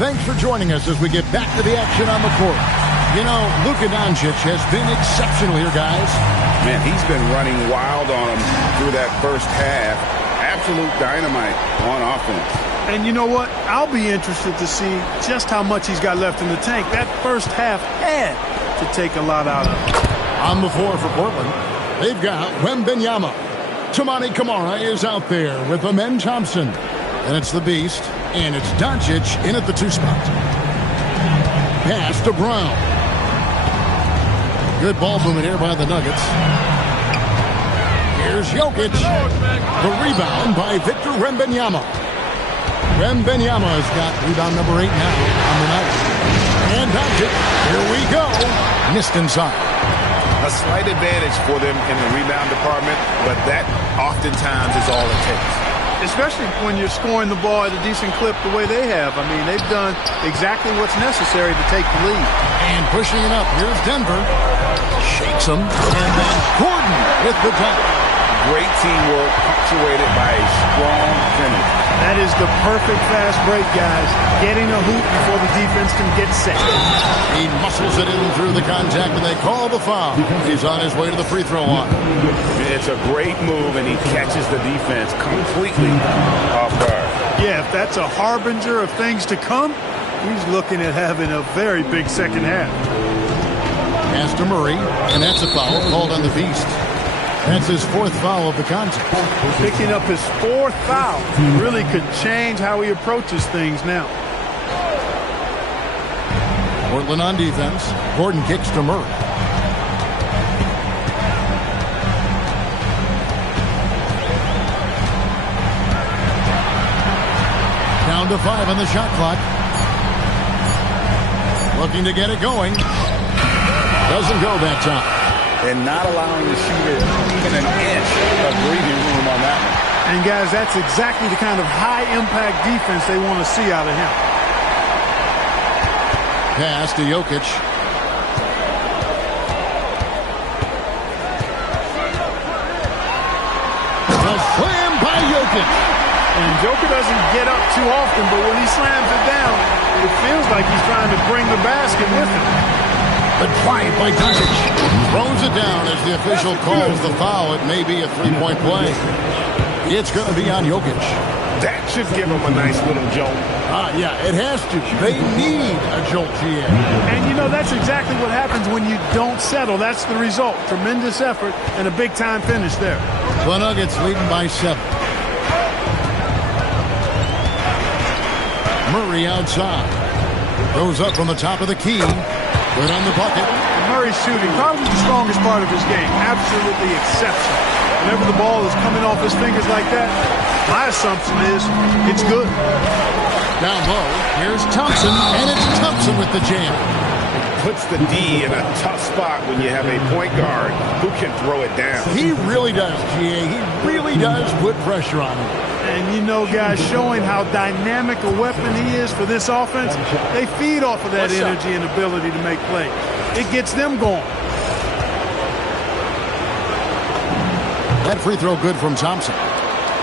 Thanks for joining us as we get back to the action on the court. You know, Luka Doncic has been exceptional here, guys. Man, he's been running wild on him through that first half. Absolute dynamite on offense. And you know what? I'll be interested to see just how much he's got left in the tank. That first half had to take a lot out of him. On the floor for Portland, they've got Wembanyama. Toumani Camara is out there with Amen Thompson. And it's the Beast, and it's Doncic in at the 2 spot. Pass to Brown. Good ball movement here by the Nuggets. Here's Jokic. The rebound by Victor Wembanyama. Wembanyama has got rebound number 8 now on the night. And Doncic, here we go. Missed inside. A slight advantage for them in the rebound department, but that oftentimes is all it takes. Especially when you're scoring the ball at a decent clip the way they have. I mean, they've done exactly what's necessary to take the lead. And pushing it up, here's Denver. Shakes him, and then Gordon with the dunk. Great teamwork, punctuated by a strong finish. That is the perfect fast break, guys. Getting a hoop before the defense can get set. He muscles it in through the contact, and they call the foul. He's on his way to the free throw line. It's a great move, and he catches the defense completely off guard. Yeah, if that's a harbinger of things to come, he's looking at having a very big second half. Pass to Murray, and that's a foul called on the Beast. That's his 4th foul of the contest. Picking up his 4th foul really could change how he approaches things now. Portland on defense. Gordon kicks to Murray. Down to 5 on the shot clock. Looking to get it going. Doesn't go that time. And not allowing the shooter even an inch of breathing room on that one. And, guys, that's exactly the kind of high-impact defense they want to see out of him. Pass to Jokic. The slam by Jokic. And Joker doesn't get up too often, but when he slams it down, it feels like he's trying to bring the basket with him. The drive by Doncic. Throws it down as the official calls the foul. It may be a 3-point play. It's going to be on Jokic. That should give him a nice little jolt. Yeah, it has to. They need a jolt, GA. And, you know, that's exactly what happens when you don't settle. That's the result. Tremendous effort and a big-time finish there. The Nuggets leading by 7. Murray outside. Goes up from the top of the key. Good on the bucket. Murray's shooting, probably the strongest part of his game. Absolutely exceptional. Whenever the ball is coming off his fingers like that, my assumption is it's good. Down low, here's Thompson, and it's Thompson with the jam. Puts the D in a tough spot when you have a point guard who can throw it down. He really does, GA. He really does put pressure on him. And, you know, guys, showing how dynamic a weapon he is for this offense, they feed off of that energy and ability to make plays. It gets them going. That free throw good from Thompson.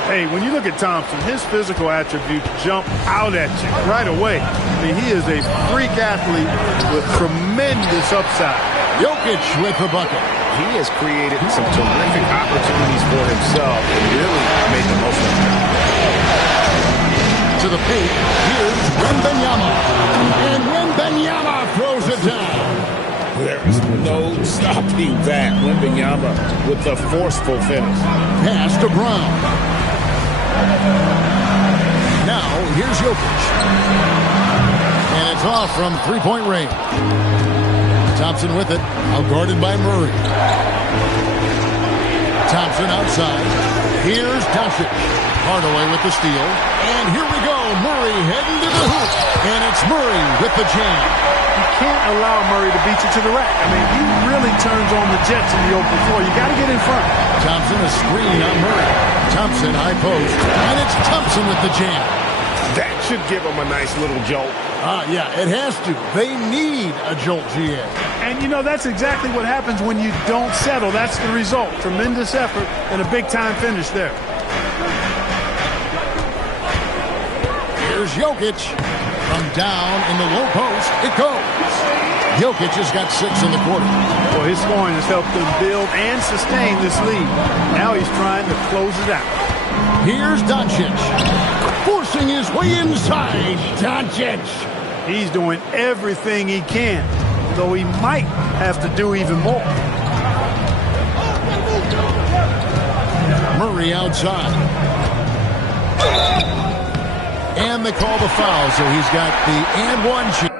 Hey, when you look at Thompson, his physical attributes jump out at you right away. I mean, he is a freak athlete with tremendous upside. Jokic with the bucket. He has created some terrific opportunities for himself and really made the most of them. To the paint, here's Wembanyama. And Wembanyama throws it down. There is no stopping that. Wembanyama with the forceful finish. Pass to Brown. Now, here's Jokic. And it's off from 3-point range. Thompson with it, outguarded by Murray. Thompson outside. Here's Doncic. Hardaway with the steal. And here we go. Murray heading to the hoop. And it's Murray with the jam. You can't allow Murray to beat you to the rack. I mean, he really turns on the Jets in the open floor. You got to get in front. Thompson a screen on Murray. Thompson high post. And it's Thompson with the jam. That should give him a nice little jolt. Yeah, it has to. They need a jolt, GA. And, you know, that's exactly what happens when you don't settle. That's the result. Tremendous effort and a big-time finish there. Here's Jokic. From down in the low post, it goes. Jokic has got 6 in the quarter. Well, his scoring has helped them build and sustain this lead. Now he's trying to close it out. Here's Doncic, forcing his way inside. Doncic. He's doing everything he can, though he might have to do even more. Murray outside. And they call the foul, so he's got the and one chance.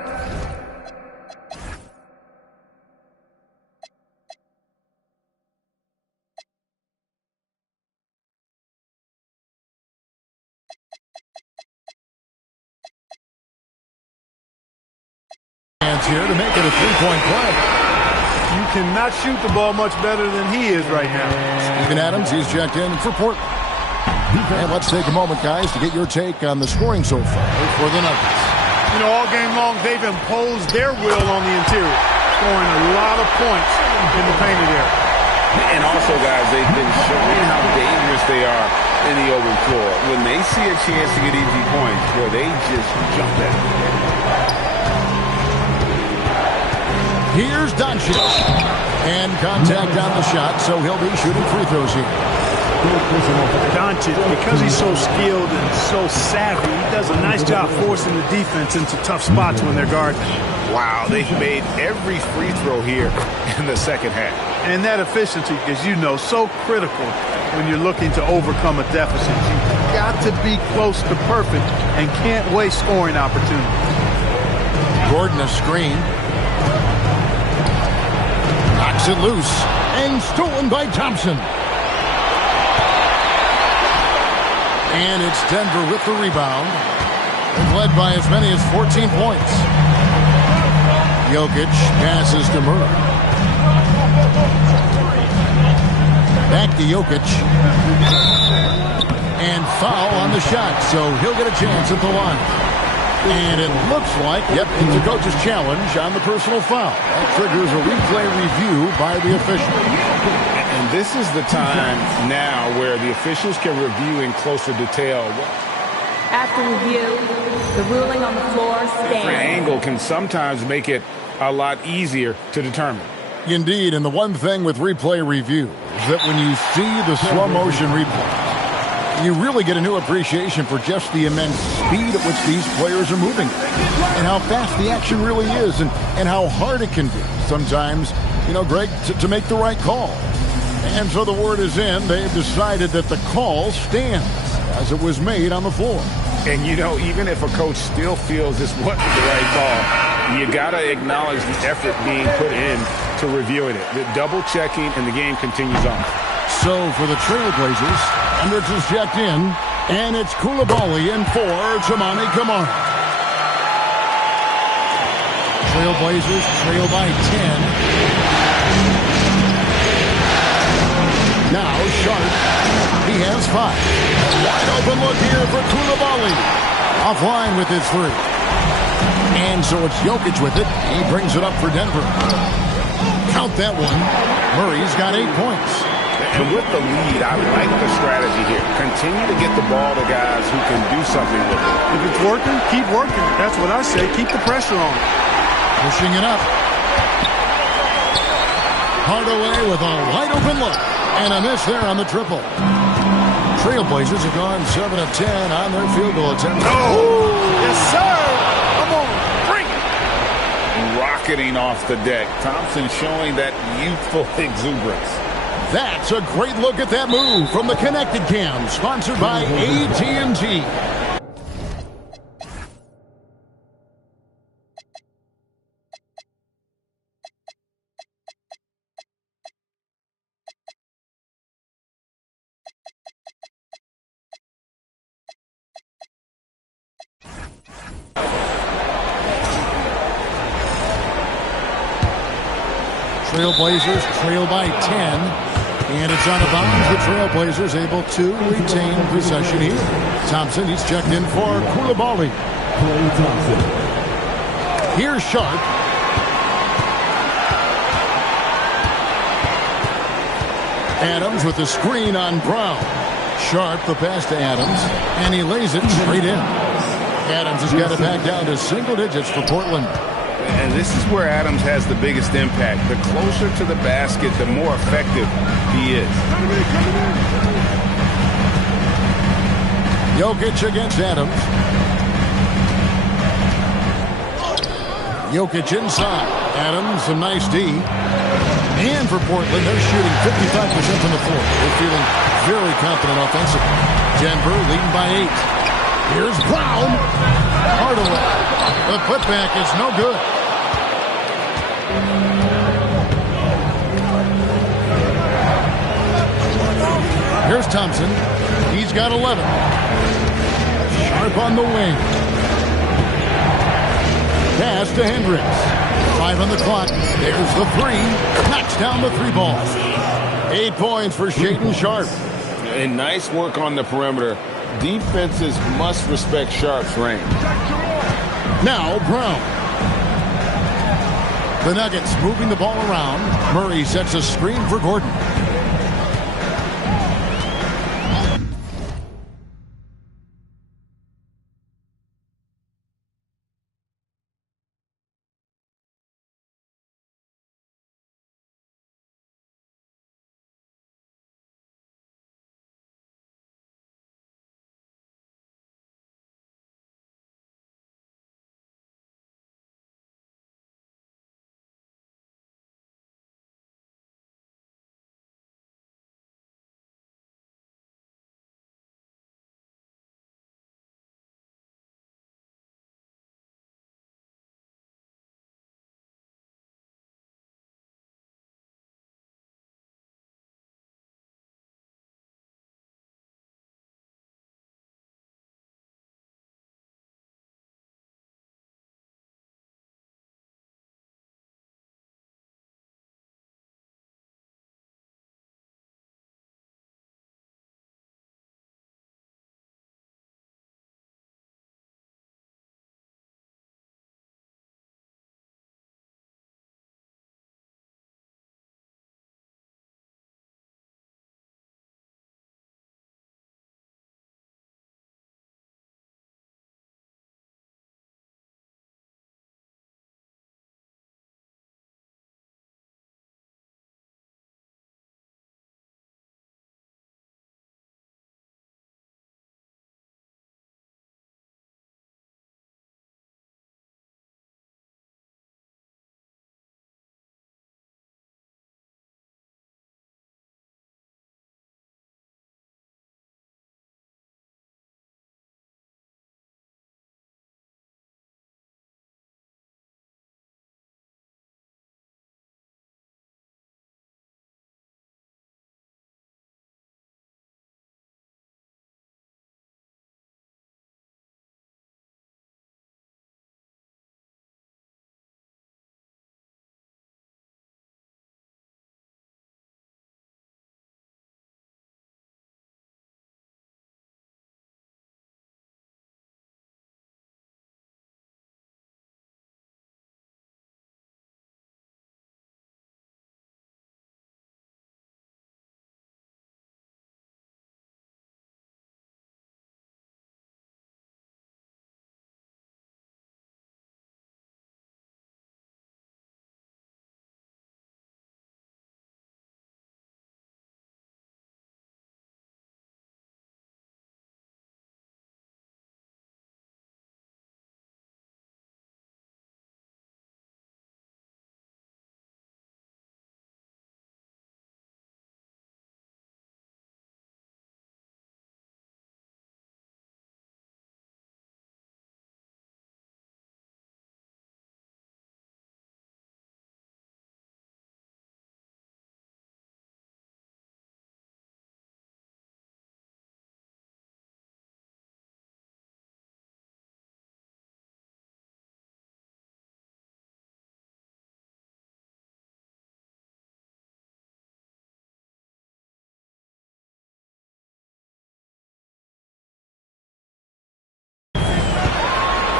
Here to make it a three-point play. You cannot shoot the ball much better than he is right now. Steven Adams, he's checked in for Portland. And let's take a moment, guys, to get your take on the scoring so far for the Nuggets. You know, all game long, they've imposed their will on the interior, scoring a lot of points in the painted area. And also, guys, they've been showing how dangerous they are in the open floor. When they see a chance to get easy points, where they just jump at it. Here's Doncic. And contact on the shot, so he'll be shooting free throws here. Doncic, because he's so skilled and so savvy, he does a nice job forcing the defense into tough spots when they're guarding. Wow, they've made every free throw here in the second half. And that efficiency, as you know, so critical when you're looking to overcome a deficit. You've got to be close to perfect and can't waste scoring opportunities. Gordon a screen. Knocks it loose. And stolen by Thompson. And it's Denver with the rebound. And led by as many as 14 points. Jokic passes to Murray. Back to Jokic. And foul on the shot, so he'll get a chance at the line. And it looks like, yep, it's a coach's challenge on the personal foul. That triggers a replay review by the official. And this is the time now where the officials can review in closer detail. After review, the ruling on the floor stands. Different angle can sometimes make it a lot easier to determine. Indeed, and the one thing with replay review is that when you see the slow motion replay, you really get a new appreciation for just the immense speed at which these players are moving and how fast the action really is and how hard it can be sometimes, you know, Greg, to make the right call. And so the word is in. They've decided that the call stands as it was made on the floor. And, you know, even if a coach still feels this wasn't the right call, you got to acknowledge the effort being put in to reviewing it. The double checking and the game continues on. So for the Trailblazers, Hendricks is checked in, and it's Koulibaly in for Tamani Kamara. Trailblazers trail by 10. Now Sharp, he has 5. A wide open look here for Koulibaly. Offline with his 3. And so it's Jokic with it. He brings it up for Denver. Count that one. Murray's got 8 points. And with the lead, I like the strategy here. Continue to get the ball to guys who can do something with it. If it's working, keep working. That's what I say. Keep the pressure on. Pushing it up. Hardaway with a wide open look. And a miss there on the triple. Trailblazers have gone 7 of 10 on their field goal attempt. Oh, yes, sir. Come on, bring it. Rocketing off the deck. Thompson showing that youthful exuberance. That's a great look at that move from the Connected Cam, sponsored by AT&T. Trailblazers trail by 10. And it's out of bounds. The Trailblazers able to retain possession here. Thompson, he's checked in for Koulibaly. Here's Sharp. Adams with the screen on Brown. Sharp, the pass to Adams, and he lays it straight in. Adams has got it back down to single digits for Portland. And this is where Adams has the biggest impact. The closer to the basket, the more effective he is. Jokic against Adams. Jokic inside. Adams, a nice D. And for Portland, they're shooting 55% from the floor. They're feeling very confident offensively. Denver leading by 8. Here's Brown. Hardaway. The putback is no good. Here's Thompson. He's got 11. Sharp on the wing. Pass to Hendricks. 5 on the clock. There's the 3. Knocks down the 3 ball. 8 points for Shaedon Sharpe. And nice work on the perimeter. Defenses must respect Sharpe's range. Now Brown. The Nuggets moving the ball around. Murray sets a screen for Gordon.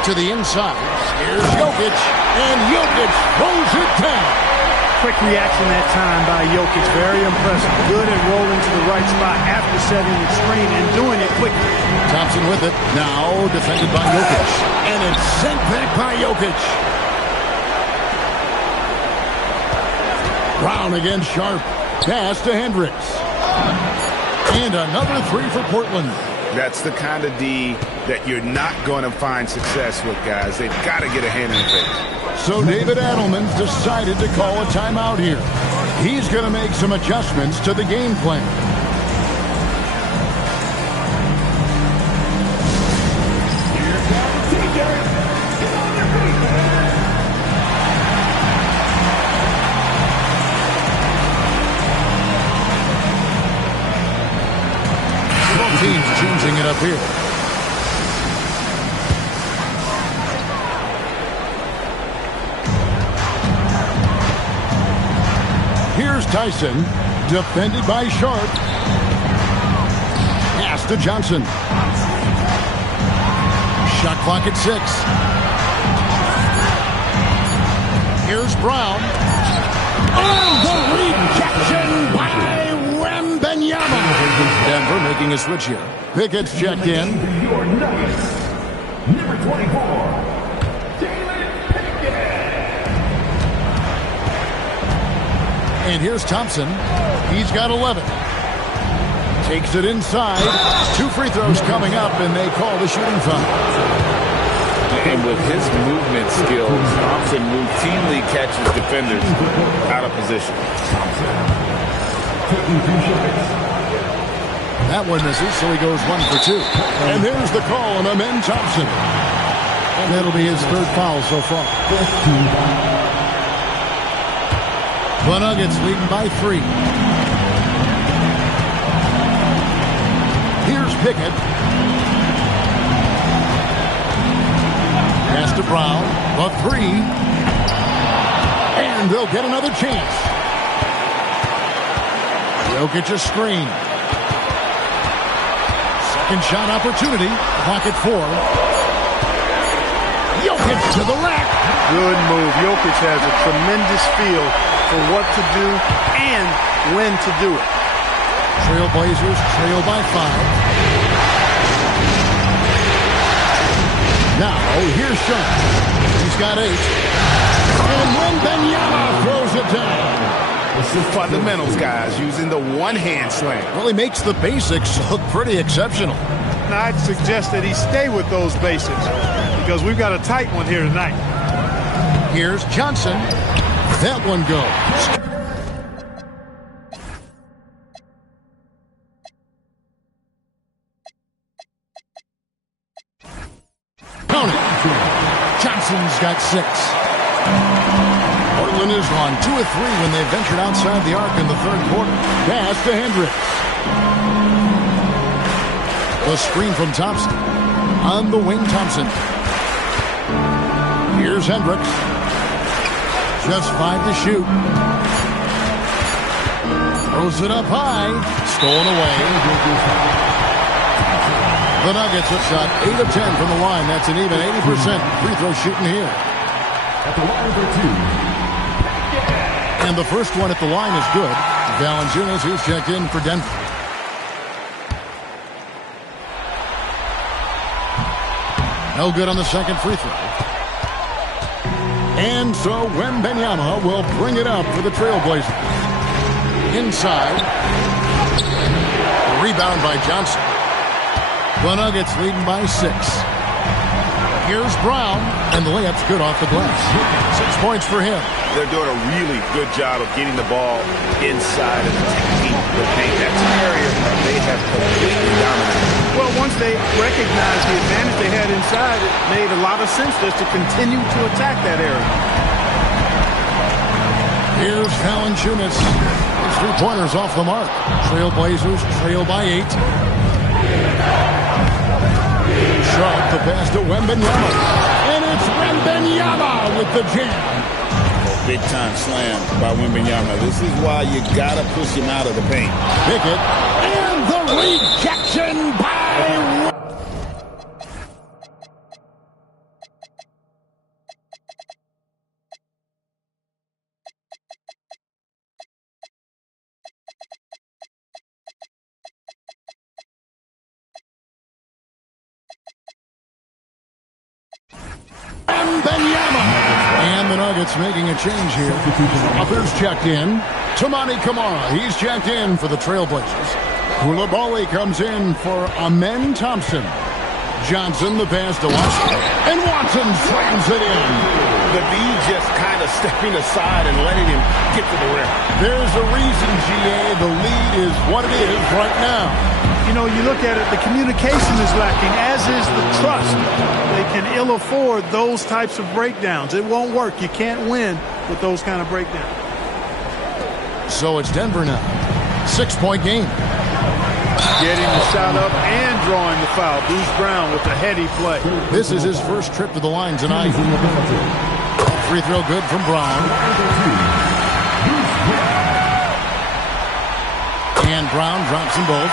To the inside. Here's Jokic, and Jokic throws it down. Quick reaction that time by Jokic. Very impressive. Good at rolling to the right spot after setting the screen and doing it quickly. Thompson with it. Now defended by Jokic. And it's sent back by Jokic. Brown against Sharp. Pass to Hendricks. And another three for Portland. That's the kind of D that you're not going to find success with, guys. They've got to get a hand in the face. So David Adelman's decided to call a timeout here. He's going to make some adjustments to the game plan. Both teams changing it up here. Here's Tyson, defended by Sharp. Pass to Johnson. Shot clock at 6. Here's Brown. And the rejection by Wembanyama. Denver making a switch here. Pickett's checked in. Your Nuggets, number 24. And here's Thompson. He's got 11. Takes it inside. 2 free throws coming up, and they call the shooting foul. And with his movement skills, Thompson routinely catches defenders out of position. That one misses, so he goes 1 for 2. And there's the call on Amen Thompson. And that'll be his 3rd foul so far. The Nuggets leading by 3. Here's Pickett. Pass to Brown. The 3. And they'll get another chance. Jokic a screen. Second shot opportunity. Clock at 4. Jokic to the rack. Good move. Jokic has a tremendous feel for what to do and when to do it. Trailblazers trail by 5. Now, here's Sharp. He's got 8. And Wembanyama throws it down. This is fundamentals, guys, using the one-hand slam. Well, he makes the basics look pretty exceptional. Now, I'd suggest that he stay with those basics because we've got a tight one here tonight. Here's Johnson. That one goes. Count it. Johnson's got 6. Portland is on 2 of 3 when they ventured outside the arc in the 3rd quarter. Pass to Hendricks. The screen from Thompson. On the wing, Thompson. Here's Hendricks. Just 5 to shoot. Throws it up high. Stolen away. The Nuggets have shot 8 of 10 from the line. That's an even 80% free throw shooting here. At the line for 2. And the first one at the line is good. Valanciunas, who's checked in for Denver. No good on the second free throw. And so Wembanyama will bring it up for the Trailblazers. Inside. Rebound by Johnson. The Nuggets leading by 6. Here's Brown, and the layup's good off the glass. 6 points for him. They're doing a really good job of getting the ball inside and attacking the paint. That's an area they have completely dominated. Well, once they recognized the advantage they had inside, it made a lot of sense just to continue to attack that area. Here's Valanciunas. His 3-pointers off the mark. Trailblazers trail by 8. Sharp the pass to Wembanyama. And it's Wembanyama with the jam. Big time slam by Wembanyama. This is why you gotta push him out of the paint. Pickett. And the rejection by Wembenyama. And the Nuggets making a change here. Others checked in. Tamani Kamara, he's checked in for the Trailblazers. Koulibaly comes in for Amen Thompson. Johnson, the pass to Watson. And Watson slams it in. The D just kind of stepping aside and letting him get to the rim. There's a reason, GA. The lead is what it is right now. You know, you look at it, the communication is lacking, as is the trust. They can ill afford those types of breakdowns. It won't work. You can't win with those kind of breakdowns. So it's Denver now. 6-point game. Getting the shot up and drawing the foul. Bruce Brown with a heady play. This is his first trip to the line tonight. Free throw good from Brown. And Brown drops them both.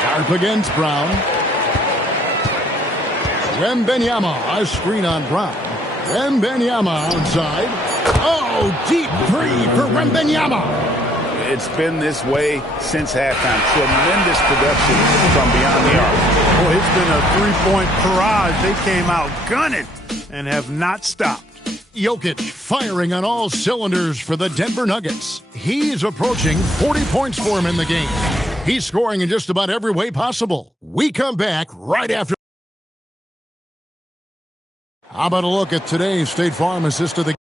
Sharp against Brown. Wembenyama, a screen on Brown. Wembenyama outside. Oh, deep three for Wembenyama. It's been this way since halftime. Tremendous production from beyond the arc. Boy, it's been a three-point barrage. They came out gunning and have not stopped. Jokic firing on all cylinders for the Denver Nuggets. He's approaching 40 points for him in the game. He's scoring in just about every way possible. We come back right after. How about a look at today's State Farm assist of the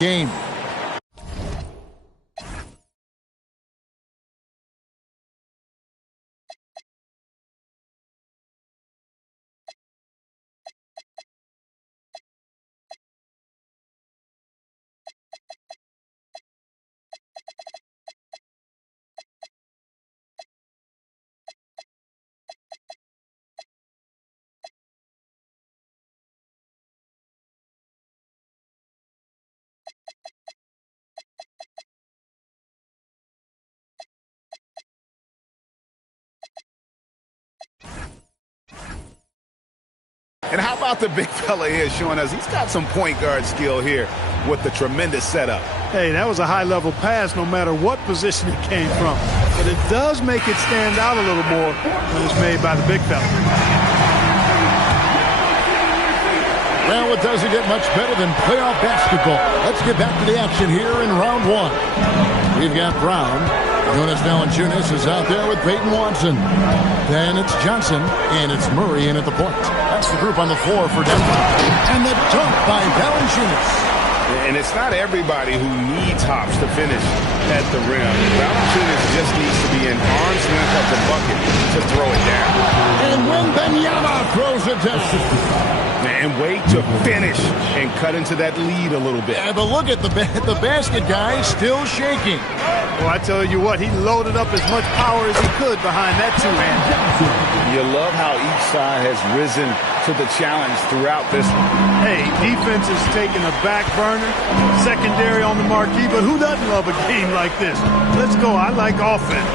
game. And how about the big fella here showing us he's got some point guard skill here with the tremendous setup. Hey, that was a high-level pass no matter what position it came from. But it does make it stand out a little more when it's made by the big fella. Well, it doesn't get much better than playoff basketball. Let's get back to the action here in round one. We've got Brown. Jonas Valanciunas is out there with Peyton Watson. Then it's Johnson, and it's Murray in at the point. That's the group on the floor for Denver. And the dunk by Valanciunas. And it's not everybody who needs hops to finish at the rim. Valanciunas just needs to be in arm's length of the bucket to throw it down. And Wembanyama throws it down. And wait to finish and cut into that lead a little bit. Yeah, but look at the basket guy still shaking. Well, I tell you what, he loaded up as much power as he could behind that two-hand. You love how each side has risen to the challenge throughout this one. Hey, defense is taking a back burner, secondary on the marquee, but who doesn't love a game like this? Let's go. I like offense.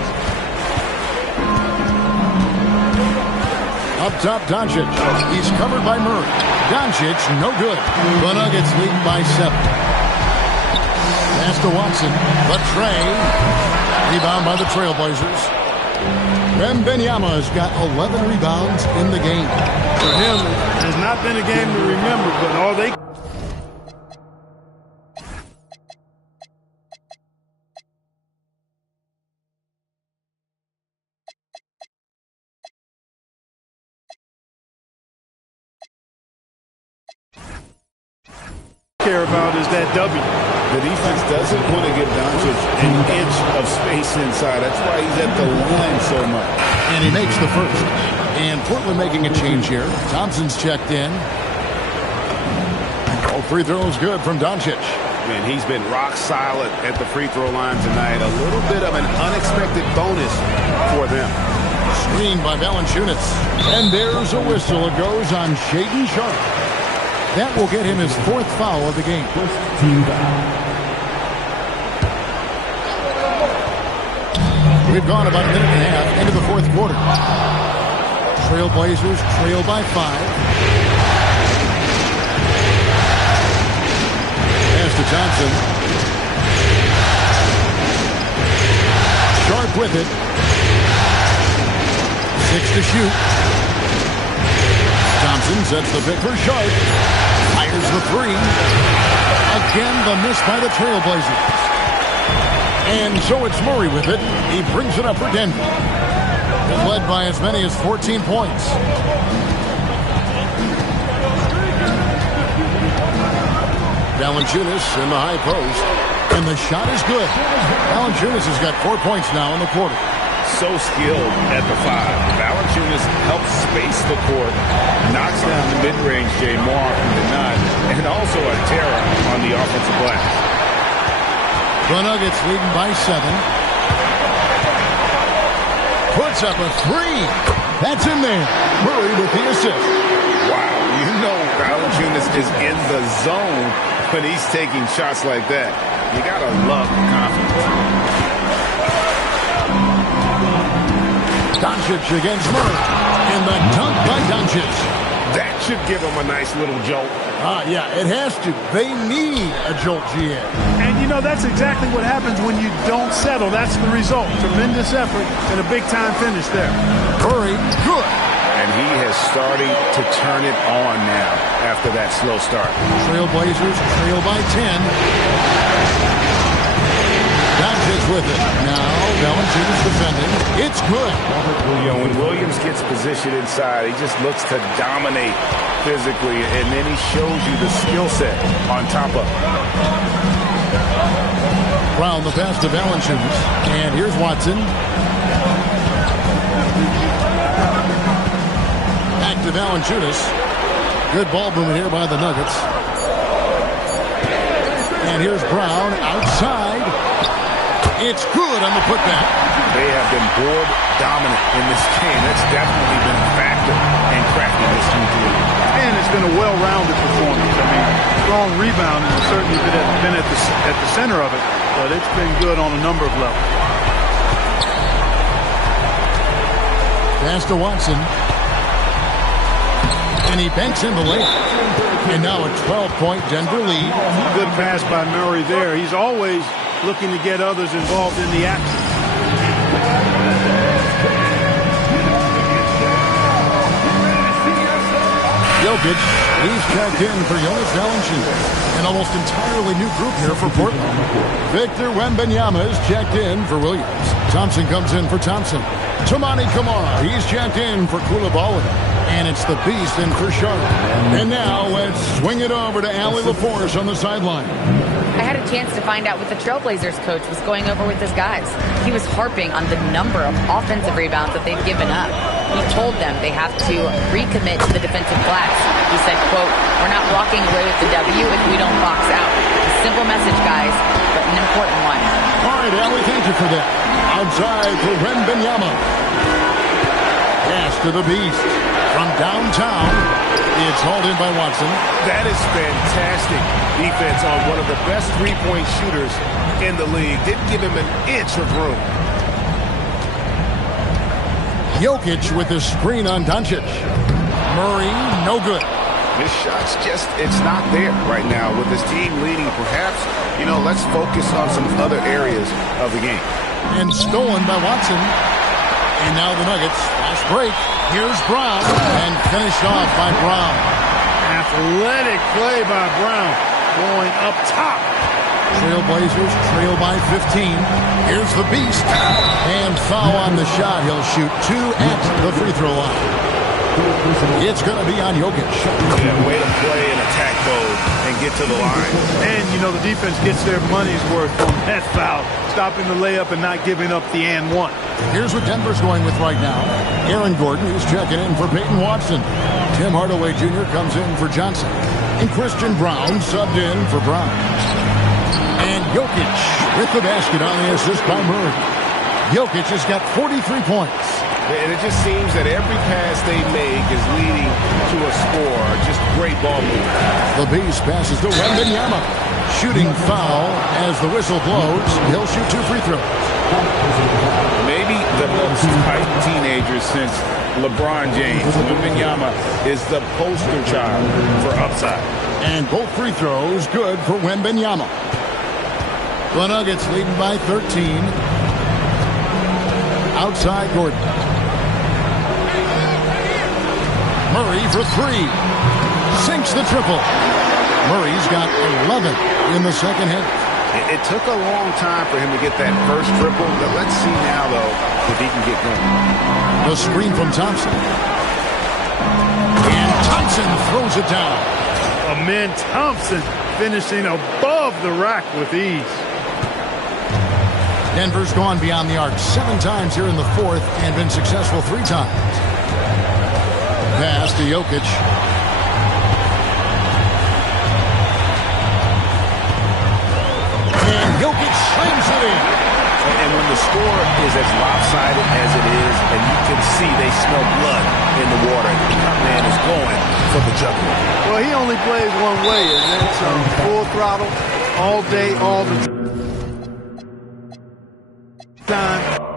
Up top, Doncic. He's covered by Murray. Doncic, no good. The Nuggets lead by 7. Pass to Watson. But Trey. Rebound by the Trailblazers. Wembanyama's got 11 rebounds in the game. For him, it has not been a game to remember, but all they... care about is that W. The defense doesn't want to give Doncic an inch of space inside. That's why he's at the line so much. And he makes the first. And Portland making a change here. Thompson's checked in. All free throws good from Doncic. And he's been rock solid at the free throw line tonight. A little bit of an unexpected bonus for them. Screen by Valanciunas. And there's a whistle. It goes on Shaedon Sharpe. That will get him his 4th foul of the game. We've gone about a minute and a half into the 4th quarter. Trailblazers trail by 5. Pass to Johnson. Sharpe with it. 6 to shoot. Thompson sets the pick for Sharpe. Fires the 3. Again, the miss by the Trailblazers. And so it's Murray with it. He brings it up for Denver. He's led by as many as 14 points. Valanciunas in the high post. And the shot is good. Valanciunas has got 4 points now in the quarter. So skilled at the 5. Valanciunas helps space the court, knocks down the mid-range game more often than not, and also a terror on the offensive glass. The Nuggets leading by 7. Puts up a 3. That's in there. Murray with the assist. Wow, you know Valanciunas is in the zone when he's taking shots like that. You gotta love the confidence. Doncic against Murray. And the dunk by Doncic. That should give him a nice little jolt. Yeah, it has to. They need a jolt, GM. And, you know, that's exactly what happens when you don't settle. That's the result. Tremendous effort and a big-time finish there. Murray, good. And he has started to turn it on now after that slow start. Trailblazers trail by 10. Doncic with it. Now, Valanciunas defending. It's good. You know, when Williams gets positioned inside, he just looks to dominate physically, and then he shows you the skill set on top of it. Brown the pass to Valanciunas. And here's Watson. Back to Valanciunas. Good ball movement here by the Nuggets. And here's Brown outside. It's good on the putback. They have been board dominant in this game. That's definitely been a factor in cracking this team to lead. And it's been a well-rounded performance. I mean, strong rebounding has certainly been at the center of it, but it's been good on a number of levels. Pass to Watson. And he banks in the layup. And now a 12-point Denver lead. Good pass by Murray there. He's always looking to get others involved in the action. Jokic, he's checked in for Jonas Valanciunas. An almost entirely new group here for Portland. Victor Wembanyama is checked in for Williams. Thompson comes in for Thompson. Toumani Camara, he's checked in for Coulibaly. And it's the Beast in for Charlotte. And now let's swing it over to Allie LaForce on the sideline. I had a chance to find out what the Trailblazers coach was going over with his guys. He was harping on the number of offensive rebounds that they've given up. He told them they have to recommit to the defensive glass. He said, quote, "We're not walking away with the W if we don't box out." A simple message, guys, but an important one. All right, Allie, thank you for that. Outside for Wembanyama. Pass to the Beast. From downtown, it's hauled in by Watson. That is fantastic defense on one of the best three-point shooters in the league. Didn't give him an inch of room. Jokic with the screen on Doncic. Murray, no good. His shot's just, it's not there right now. With his team leading, perhaps, let's focus on some other areas of the game. And stolen by Watson. And now the Nuggets, fast break. Here's Brown, and finished off by Brown. Athletic play by Brown, going up top. Trailblazers trail by 15. Here's the Beast. And foul on the shot. He'll shoot 2 at the free throw line. It's going to be on Jokic. Yeah, way to play in attack mode and get to the line. And, the defense gets their money's worth on that foul, stopping the layup and not giving up the and one. Here's what Denver's going with right now. Aaron Gordon is checking in for Peyton Watson. Tim Hardaway Jr. comes in for Johnson. And Christian Brown subbed in for Brown. And Jokic with the basket on the assist by Murray. Jokic has got 43 points. And it just seems that every pass they make is leading to a score. Just great ball movement. The Beast passes to Wembanyama. Shooting foul as the whistle blows. He'll shoot 2 free throws. Maybe the most hyped teenager since LeBron James. Wembanyama is the poster child for upside. And both free throws good for Wembanyama. The Nuggets leading by 13. Outside Gordon. Murray for 3. Sinks the triple. Murray's got 11 in the second half. It took a long time for him to get that first triple, but let's see now, though, if he can get going. The screen from Thompson. And Thompson throws it down. Amen Thompson finishing above the rack with ease. Denver's gone beyond the arc 7 times here in the fourth and been successful 3 times. Pass to Jokic. And Jokic slams it in. And when the score is as lopsided as it is, and you can see they smell blood in the water, the man is going for the jugular. Well, he only plays one way, and that's full throttle all day, all the time.